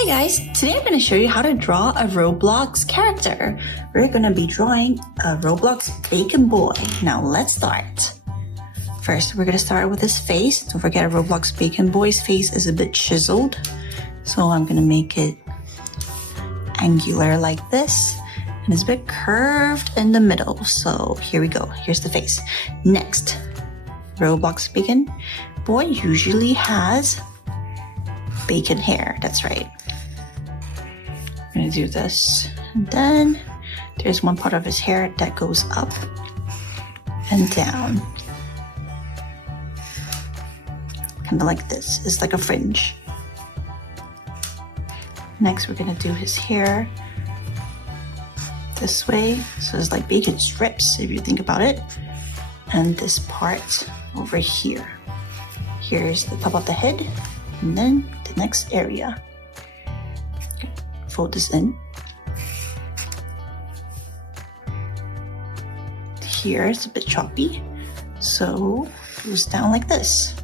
Hi guys, today I'm going to show you how to draw a Roblox character. We're going to be drawing a Roblox bacon boy. Now let's start. First, we're going to start with his face. Don't forget a Roblox bacon boy's face is a bit chiseled. So I'm going to make it angular like this. And it's a bit curved in the middle. So here we go. Here's the face. Next, Roblox bacon boy usually has bacon hair. That's right. I'm gonna do this. And then there's one part of his hair that goes up and down. Kind of like this. It's like a fringe. Next, we're gonna do his hair this way. So it's like bacon strips, if you think about it. And this part over here. Here's the top of the head. And then the next area. Okay, fold this in. Here it's a bit choppy, so it goes down like this.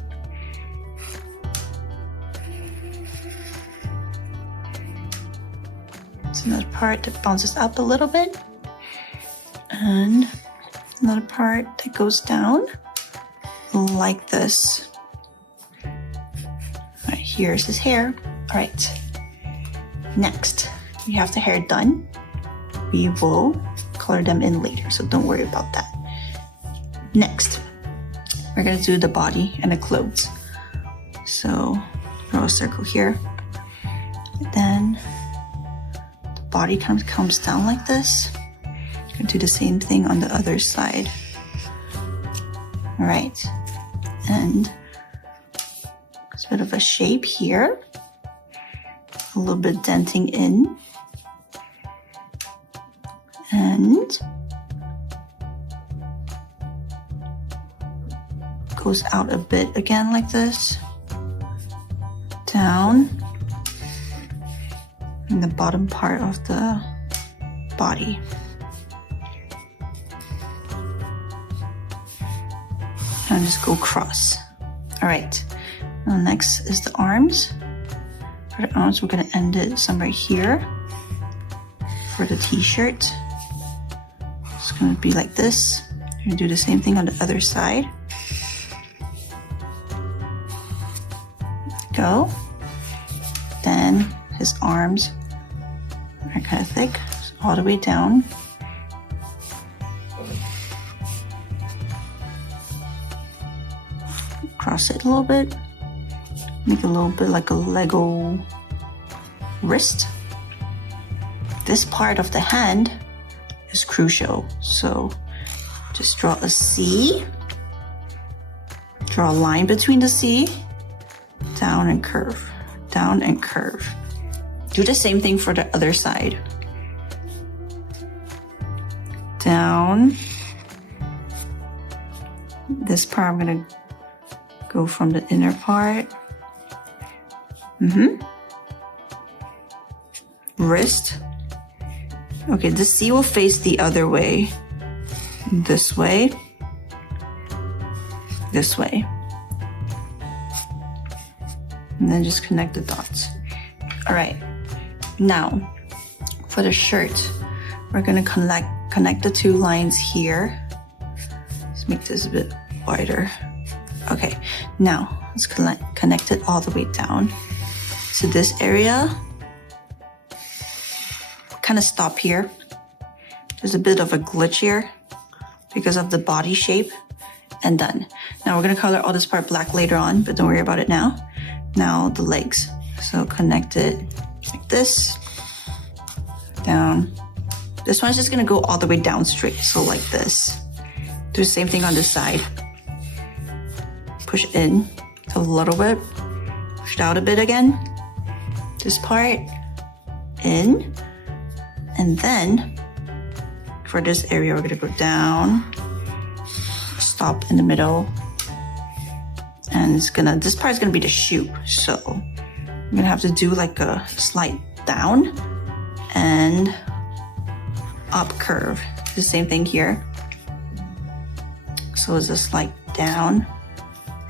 It's another part that bounces up a little bit, and another part that goes down like this. Alright, here's his hair. Alright, next, we have the hair done. We will color them in later, so don't worry about that. Next, we're going to do the body and the clothes. So, draw a circle here. And then, the body kind of comes down like this. We're going to do the same thing on the other side. Alright, and it's a bit of a shape here. A little bit denting in. And goes out a bit again like this. Down. And the bottom part of the body. And just go across. Alright. Now next is the arms. For the arms, we're going to end it somewhere here. For the t-shirt, it's going to be like this. You're going to do the same thing on the other side. Go. Then his arms are kind of thick, so all the way down. Cross it a little bit. Make it a little bit like a Lego wrist. This part of the hand is crucial. So just draw a C. Draw a line between the C. Down and curve. Down and curve. Do the same thing for the other side. Down. This part I'm gonna go from the inner part. Wrist. Okay, the C will face the other way. This way. This way. And then just connect the dots. Alright. Now, for the shirt, we're gonna connect the two lines here. Let's make this a bit wider. Okay, now let's connect it all the way down. So this area, kind of stop here. There's a bit of a glitch here because of the body shape, and done. Now we're gonna color all this part black later on, but don't worry about it now. Now the legs. So connect it like this, down. This one's just gonna go all the way down straight, so like this. Do the same thing on this side. Push in a little bit, push it out a bit again. This part, in. And then, for this area, we're gonna go down, stop in the middle, and this part is gonna be the shoe. So, I'm gonna have to do like a slight down and up curve. The same thing here. So it's a slight down,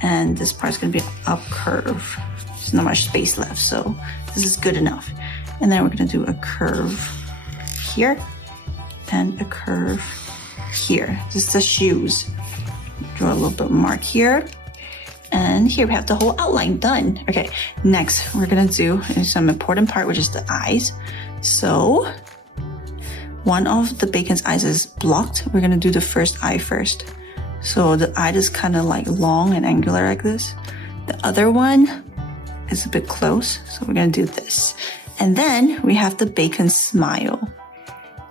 and this part's gonna be up curve. There's not much space left, so this is good enough. And then we're gonna do a curve here and a curve here. Just the shoes. Draw a little bit of mark here. And here we have the whole outline done. Okay, next we're gonna do some important part, which is the eyes. So one of the bacon's eyes is blocked. We're gonna do the first eye first. So the eye is kind of like long and angular like this. The other one is a bit close, so we're gonna do this. And then we have the bacon smile.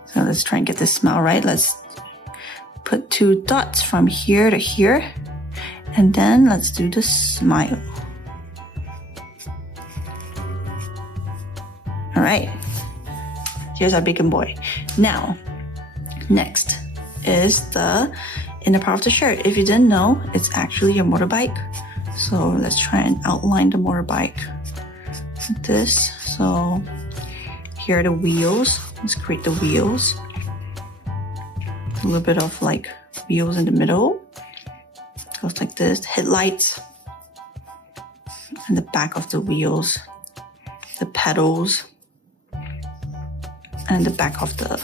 So let's try and get this smile right. Let's put 2 dots from here to here. And then let's do the smile. All right, here's our bacon boy. Now, next is the inner part of the shirt. If you didn't know, it's actually a motorbike. So let's try and outline the motorbike like this. So here are the wheels. Let's create the wheels. A little bit of like wheels in the middle. Goes like this. Headlights. And the back of the wheels. The pedals. And the back of the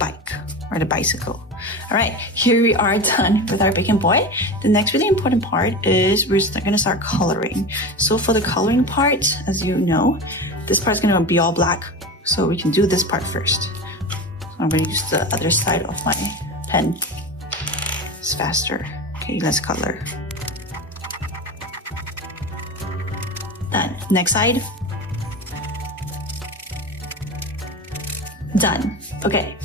bike or the bicycle. All right, here we are done with our bacon boy. The next really important part is we're gonna start coloring. So for the coloring part, as you know, this part's gonna be all black. So we can do this part first. So I'm gonna use the other side of my pen. It's faster. Okay, let's color. Done. Next side. Done. Okay,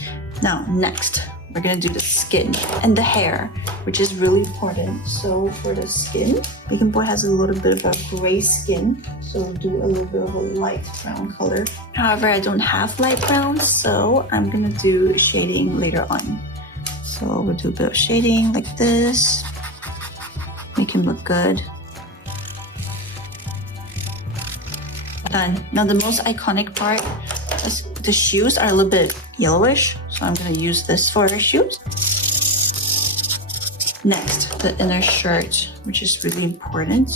now next we're gonna do the skin and the hair, which is really important. So for the skin, bacon boy has a little bit of a gray skin, so we'll do a little bit of a light brown color. However, I don't have light brown, so I'm gonna do shading later on. So we'll do a bit of shading like this, make him look good. Done. Now the most iconic part is the shoes are a little bit yellowish, so I'm gonna use this for our shoes. Next, the inner shirt, which is really important.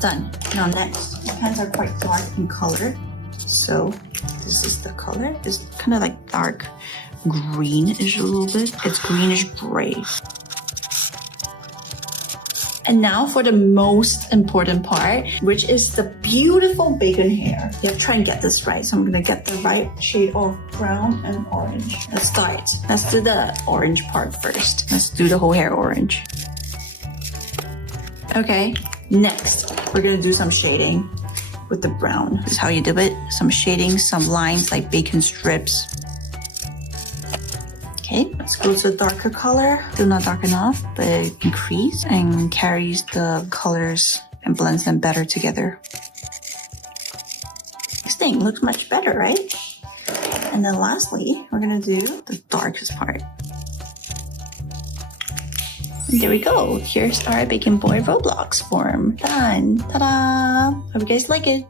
Done. Now next, my pants are quite dark in color, so this is the color. It's kind of like dark greenish a little bit. It's greenish gray. And now for the most important part, which is the beautiful bacon hair. You have to try and get this right. So I'm gonna get the right shade of brown and orange. Let's start. Let's do the orange part first. Let's do the whole hair orange. Okay, next, we're gonna do some shading with the brown. This is how you do it. Some shading, some lines like bacon strips. Okay, let's go to a darker color. Still not dark enough, but it increases and carries the colors and blends them better together. This thing looks much better, right? And then lastly, we're gonna do the darkest part. And there we go. Here's our Bacon Boy Roblox form. Done. Ta-da! Hope you guys like it.